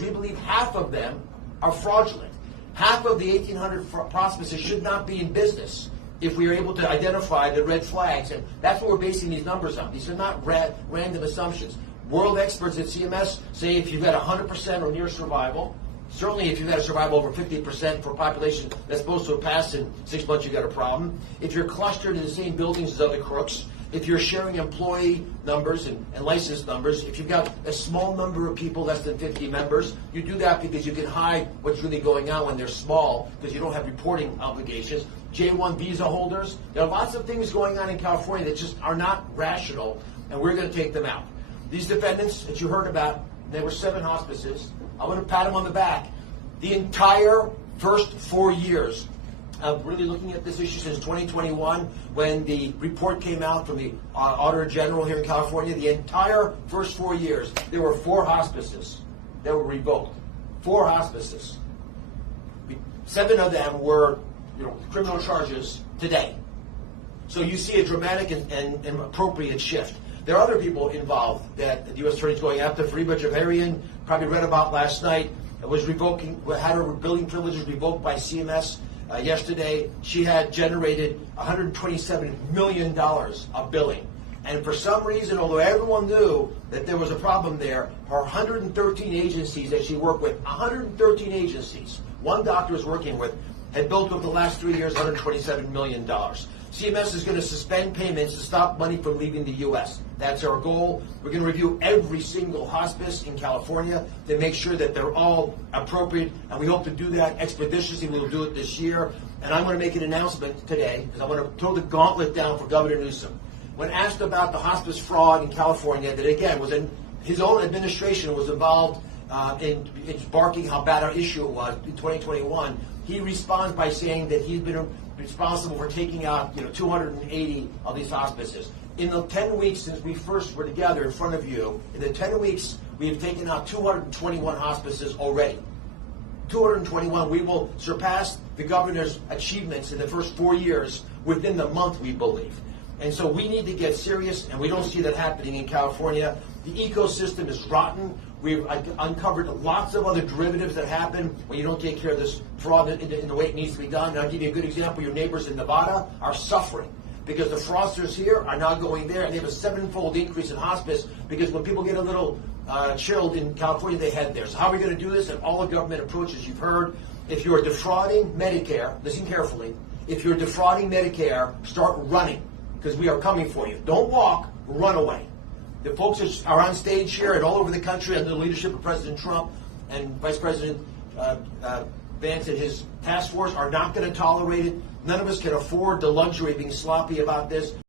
We believe half of them are fraudulent. Half of the 1,800 hospices should not be in business if we are able to identify the red flags. And that's what we're basing these numbers on. These are not random assumptions. World experts at CMS say if you've got 100% or near survival, certainly if you've got a survival over 50% for a population that's supposed to have passed in 6 months, you've got a problem. If you're clustered in the same buildings as other crooks, if you're sharing employee numbers and license numbers, if you've got a small number of people, less than 50 members, you do that because you can hide what's really going on when they're small because you don't have reporting obligations. J1 visa holders, there are lots of things going on in California that just are not rational, and we're going to take them out. These defendants that you heard about, there were 7 hospices. I want to pat them on the back. The entire first 4 years of really looking at this issue since 2021, when the report came out from the Auditor General here in California, the entire first 4 years, there were 4 hospices that were revoked. 4 hospices. 7 of them were, criminal charges today. So you see a dramatic and appropriate shift. There are other people involved that the U.S. Attorney is going after. Fariba Javarian, probably read about last night, was had her billing privileges revoked by CMS yesterday. She had generated $127 million of billing. And for some reason, although everyone knew that there was a problem there, her 113 agencies that she worked with, 113 agencies, one doctor was working with, had billed over the last 3 years $127 million. CMS is going to suspend payments to stop money from leaving the U.S. That's our goal. We're going to review every single hospice in California to make sure that they're all appropriate, and we hope to do that expeditiously. We'll do it this year. And I'm going to make an announcement today, because I want to throw the gauntlet down for Governor Newsom. When asked about the hospice fraud in California, that again was in his own administration was involved in barking how bad our issue was in 2021, he responds by saying that he's been responsible for taking out 280 of these hospices. In the 10 weeks since we first were together in front of you, in the 10 weeks we have taken out 221 hospices already. 221. We will surpass the governor's achievements in the first 4 years within the month, we believe. And so we need to get serious, and we don't see that happening in California. The ecosystem is rotten. We've uncovered lots of other derivatives that happen when you don't take care of this fraud in the way it needs to be done. And I'll give you a good example. Your neighbors in Nevada are suffering because the fraudsters here are now going there, and they have a 7-fold increase in hospice because when people get a little chilled in California, they head there. So how are we going to do this? And all the government approaches you've heard. If you are defrauding Medicare, listen carefully, if you're defrauding Medicare, start running because we are coming for you. Don't walk, run away. The folks that are on stage here and all over the country under the leadership of President Trump and Vice President Vance and his task force are not going to tolerate it. None of us can afford the luxury of being sloppy about this.